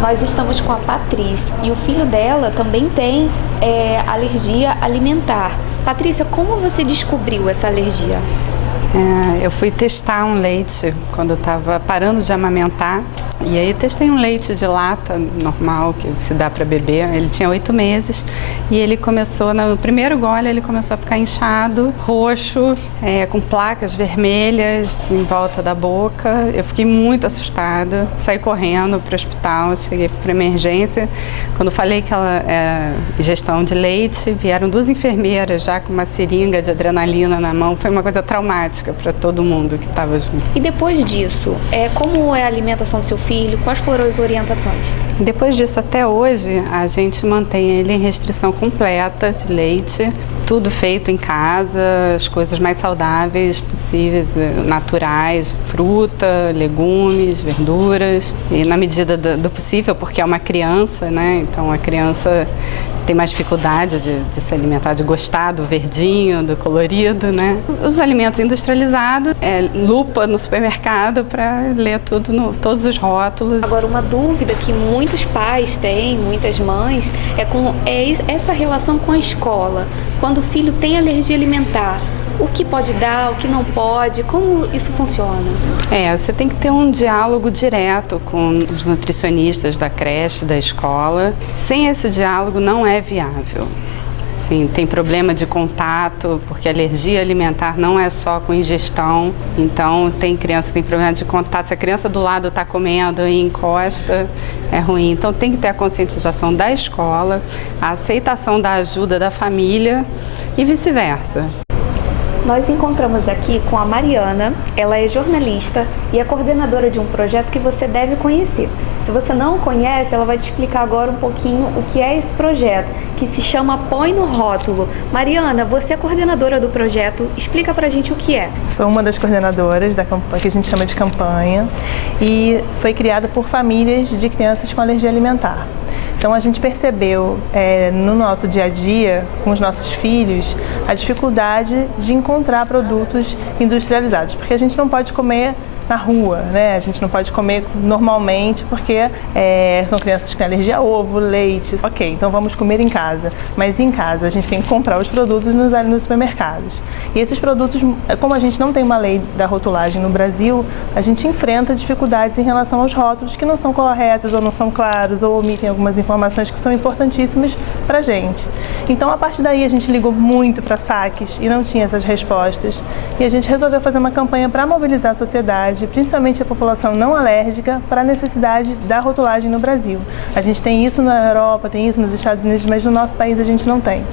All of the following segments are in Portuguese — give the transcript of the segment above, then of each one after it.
Nós estamos com a Patrícia e o filho dela também tem alergia alimentar. Patrícia, como você descobriu essa alergia? Eu fui testar um leite quando eu estava parando de amamentar. E aí testei um leite de lata normal que se dá para beber. Ele tinha 8 meses e ele começou, no primeiro gole, ele começou a ficar inchado, roxo, com placas vermelhas em volta da boca. Eu fiquei muito assustada, saí correndo para o hospital, cheguei para emergência. Quando falei que ela era ingestão de leite, vieram 2 enfermeiras já com uma seringa de adrenalina na mão. Foi uma coisa traumática para todo mundo que estava junto. E depois disso, como é a alimentação do seu filho? Quais foram as orientações? Depois disso, até hoje, a gente mantém ele em restrição completa de leite, tudo feito em casa, as coisas mais saudáveis possíveis, naturais, fruta, legumes, verduras, e na medida do possível, porque é uma criança, né? Então a criança tem mais dificuldade de se alimentar, de gostar do verdinho, do colorido, né? Os alimentos industrializados, lupa no supermercado para ler tudo, todos os rótulos. Agora, uma dúvida que muitos pais têm, muitas mães, é essa relação com a escola. Quando o filho tem alergia alimentar, o que pode dar, o que não pode, como isso funciona? Você tem que ter um diálogo direto com os nutricionistas da creche, da escola. Sem esse diálogo não é viável. Sim, tem problema de contato, porque alergia alimentar não é só com ingestão. Então, tem criança que tem problema de contato. Se a criança do lado está comendo e encosta, é ruim. Então, tem que ter a conscientização da escola, a aceitação da ajuda da família e vice-versa. Nós encontramos aqui com a Mariana, ela é jornalista e é coordenadora de um projeto que você deve conhecer. Se você não conhece, ela vai te explicar agora um pouquinho o que é esse projeto, que se chama Põe no Rótulo. Mariana, você é coordenadora do projeto, explica pra gente o que é. Sou uma das coordenadoras da campanha, que a gente chama de campanha, e foi criada por famílias de crianças com alergia alimentar. Então a gente percebeu no nosso dia a dia, com os nossos filhos, a dificuldade de encontrar produtos industrializados, porque a gente não pode comer na rua, né? A gente não pode comer normalmente porque são crianças que têm alergia a ovo, leite. Ok, então vamos comer em casa. Mas em casa a gente tem que comprar os produtos nos supermercados. E esses produtos, como a gente não tem uma lei da rotulagem no Brasil, a gente enfrenta dificuldades em relação aos rótulos que não são corretos ou não são claros ou omitem algumas informações que são importantíssimas para a gente. Então, a partir daí, a gente ligou muito para saques e não tinha essas respostas. E a gente resolveu fazer uma campanha para mobilizar a sociedade, principalmente a população não alérgica, para a necessidade da rotulagem no Brasil. A gente tem isso na Europa, tem isso nos Estados Unidos, mas no nosso país a gente não tem.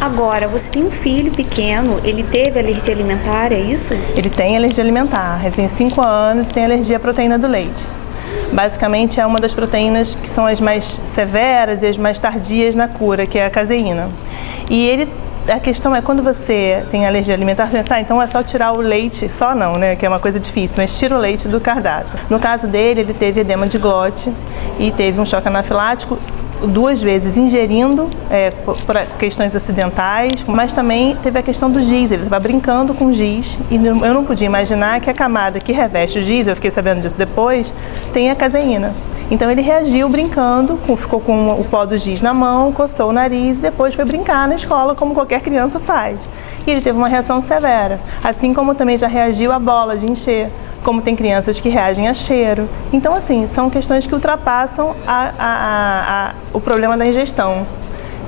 Agora, você tem um filho pequeno, ele teve alergia alimentar, é isso? Ele tem alergia alimentar, ele tem 5 anos e tem alergia à proteína do leite. Basicamente é uma das proteínas que são as mais severas e as mais tardias na cura, que é a caseína. E a questão é, quando você tem alergia alimentar, pensar, então é só tirar o leite, só não, né, que é uma coisa difícil, mas tira o leite do cardápio. No caso dele, ele teve edema de glote e teve um choque anafilático 2 vezes ingerindo por questões acidentais, mas também teve a questão do giz, ele estava brincando com giz e eu não podia imaginar que a camada que reveste o giz, eu fiquei sabendo disso depois, tem a caseína. Então ele reagiu brincando, ficou com o pó do giz na mão, coçou o nariz e depois foi brincar na escola como qualquer criança faz. E ele teve uma reação severa, assim como também já reagiu à bola de encher, como tem crianças que reagem a cheiro. Então, assim, são questões que ultrapassam o problema da ingestão.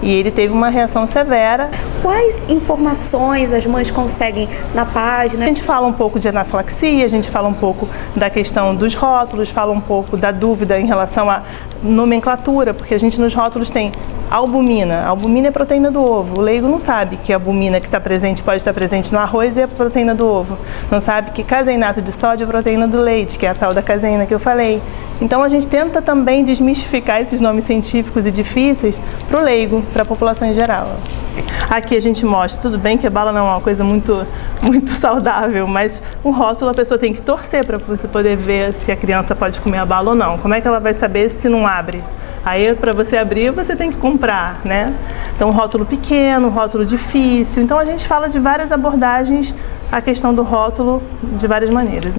E ele teve uma reação severa. Quais informações as mães conseguem na página? A gente fala um pouco de anafilaxia, a gente fala um pouco da questão dos rótulos, fala um pouco da dúvida em relação à nomenclatura, porque a gente nos rótulos tem albumina. A albumina é proteína do ovo. O leigo não sabe que a albumina que está presente pode estar presente no arroz é a proteína do ovo. Não sabe que caseinato de sódio é a proteína do leite, que é a tal da caseína que eu falei. Então a gente tenta também desmistificar esses nomes científicos e difíceis para o leigo, para a população em geral. Aqui a gente mostra, tudo bem que a bala não é uma coisa muito saudável, mas um rótulo a pessoa tem que torcer para você poder ver se a criança pode comer a bala ou não. Como é que ela vai saber se não abre? Aí, para você abrir, você tem que comprar, né? Então, um rótulo pequeno, um rótulo difícil. Então, a gente fala de várias abordagens, a questão do rótulo de várias maneiras.